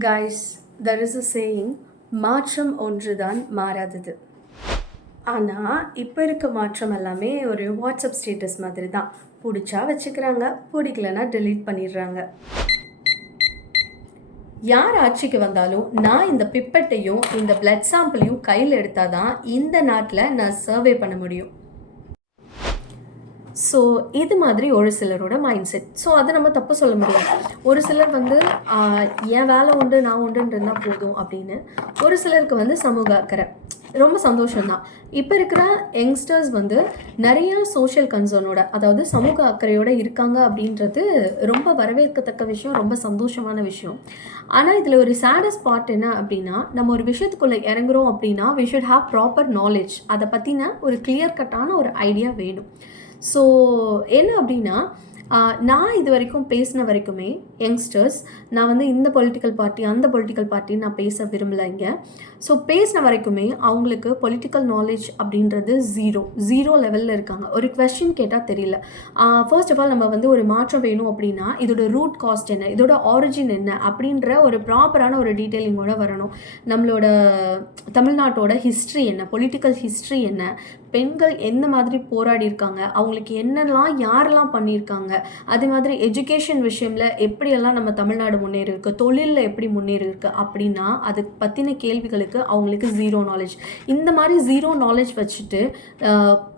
Guys, there is a saying, மாற்றம் ஒன்றுதான் மாறாதது. ஆனால் இப்போ இருக்க மாற்றம் எல்லாமே ஒரு வாட்ஸ்அப் ஸ்டேட்டஸ் மாதிரி தான். பிடிச்சா வச்சுக்கிறாங்க, பிடிக்கலன்னா டெலீட் பண்ணிடுறாங்க. யார் ஆட்சிக்கு வந்தாலும் நான் இந்த பிப்பட்டையும் இந்த பிளட் சாம்பிளையும் கையில் எடுத்தால் தான் இந்த நாட்டில் நான் சர்வே பண்ண முடியும். ஸோ இது மாதிரி ஒரு சிலரோட மைண்ட் செட். ஸோ அதை நம்ம தப்பு சொல்ல முடியாது. ஒரு சிலர் என் வேலை உண்டு நான் உண்டுன்னு இருந்தால் போதும் அப்படின்னு. ஒரு சிலருக்கு சமூக அக்கறை ரொம்ப சந்தோஷம்தான். இப்போ இருக்கிற யங்ஸ்டர்ஸ் நிறையா சோஷியல் கன்சர்னோட, அதாவது சமூக அக்கறையோடு இருக்காங்க அப்படின்றது ரொம்ப வரவேற்கத்தக்க விஷயம், ரொம்ப சந்தோஷமான விஷயம். ஆனால் இதில் ஒரு சேடஸ்ட் பார்ட் என்ன அப்படின்னா, நம்ம ஒரு விஷயத்துக்குள்ளே இறங்குறோம் அப்படின்னா we should have proper knowledge. அதை பற்றின ஒரு கிளியர் கட்டான ஒரு ஐடியா வேணும். ஸோ என்ன அப்படின்னா, நான் இது வரைக்கும் பேசின வரைக்குமே யங்ஸ்டர்ஸ், நான் இந்த பொலிட்டிக்கல் பார்ட்டி அந்த பொலிட்டிக்கல் பார்ட்டின்னு நான் பேச விரும்பலைங்க. ஸோ பேசின வரைக்குமே அவங்களுக்கு பொலிட்டிக்கல் நாலேஜ் அப்படின்றது ஜீரோ லெவலில் இருக்காங்க. ஒரு கொஸ்டின் கேட்டால் தெரியல. ஃபர்ஸ்ட் ஆஃப் ஆல் நம்ம ஒரு மாற்றம் வேணும் அப்படின்னா இதோட ரூட் காஸ்ட் என்ன, இதோட ஆரிஜின் என்ன அப்படின்ற ஒரு ப்ராப்பரான ஒரு டீட்டெயிலிங்கோடு வரணும். நம்மளோட தமிழ்நாட்டோட ஹிஸ்ட்ரி என்ன, பொலிட்டிக்கல் ஹிஸ்ட்ரி என்ன, பெண்கள் எந்த மாதிரி போராடி இருக்காங்க, அவங்களுக்கு என்னெல்லாம் யாரெல்லாம் பண்ணியிருக்காங்க, அதே மாதிரி எஜுகேஷன் விஷயத்தில் எப்படியெல்லாம் நம்ம தமிழ்நாடு முன்னேறி இருக்குது, தொழிலில் எப்படி முன்னேறி இருக்குது அப்படின்னா அது பற்றின கேள்விகளுக்கு அவங்களுக்கு ஜீரோ நாலேஜ். இந்த மாதிரி ஜீரோ நாலேஜ் வச்சுட்டு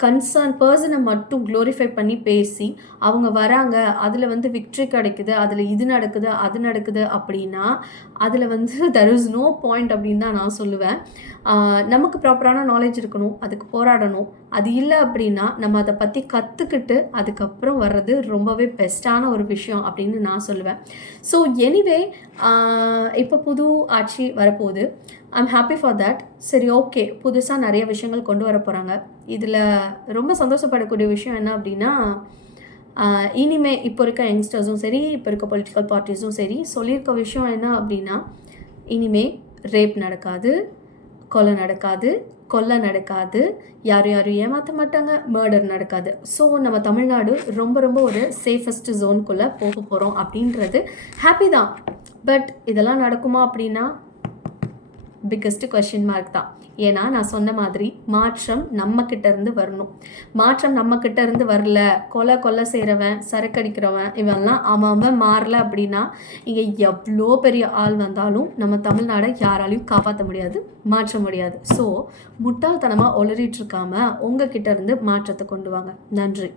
கன்சர்ன் பர்சனை மட்டும் க்ளோரிஃபை பண்ணி பேசி அவங்க வராங்க, அதில் விக்ட்ரி கிடைக்குது, அதில் இது நடக்குது அது நடக்குது அப்படின்னா அதில் தெர் இஸ் நோ பாயிண்ட் அப்படின்னு தான் நான் சொல்லுவேன். நமக்கு ப்ராப்பரான நாலேஜ் இருக்கணும், அதுக்கு போராடணும். அது இல்லை அப்படின்னா நம்ம அதை பற்றி கற்றுக்கிட்டு அதுக்கப்புறம் வர்றது ரொம்பவே பெஸ்ட்டான ஒரு விஷயம் அப்படின்னு நான் சொல்லுவேன். ஸோ எனிவே, இப்போ புது ஆட்சி வரப்போகுது. I'm happy for that. சரி, ஓகே, புதுசாக நிறைய விஷயங்கள் கொண்டு வர போகிறாங்க. இதில் ரொம்ப சந்தோஷப்படக்கூடிய விஷயம் என்ன அப்படின்னா, இனிமே இப்போ இருக்க யங்ஸ்டர்ஸும் சரி, இப்போ இருக்க பொலிட்டிக்கல் பார்ட்டிஸும் சரி சொல்லியிருக்க விஷயம் என்ன அப்படின்னா, இனிமே ரேப் நடக்காது, கொலை நடக்காது, யாரும் ஏமாற்ற மாட்டாங்க, மர்டர் நடக்காது. ஸோ நம்ம தமிழ்நாடு ரொம்ப ஒரு சேஃபஸ்ட் ஜோனுக்குள்ளே போக போகிறோம் அப்படின்றது ஹாப்பி தான். பட் இதெல்லாம் நடக்குமா அப்படின்னா பிக்கஸ்ட் கொஸ்டின் மார்க் தான். ஏன்னா நான் சொன்ன மாதிரி மாற்றம் நம்மக்கிட்ட இருந்து வரணும். மாற்றம் நம்மக்கிட்ட இருந்து வரல, கொலை செய்கிறவன், சரக்கடிக்கிறவன், இவெல்லாம் அவன் மாறல அப்படின்னா இங்கே எவ்வளோ பெரிய ஆள் வந்தாலும் நம்ம தமிழ்நாடை யாராலையும் காப்பாற்ற முடியாது, மாற்ற முடியாது. ஸோ முட்டாள்தனமாக ஒளறிட்டு இருக்காமல் உங்ககிட்ட இருந்து மாற்றத்தை கொண்டு வாங்க. நன்றி.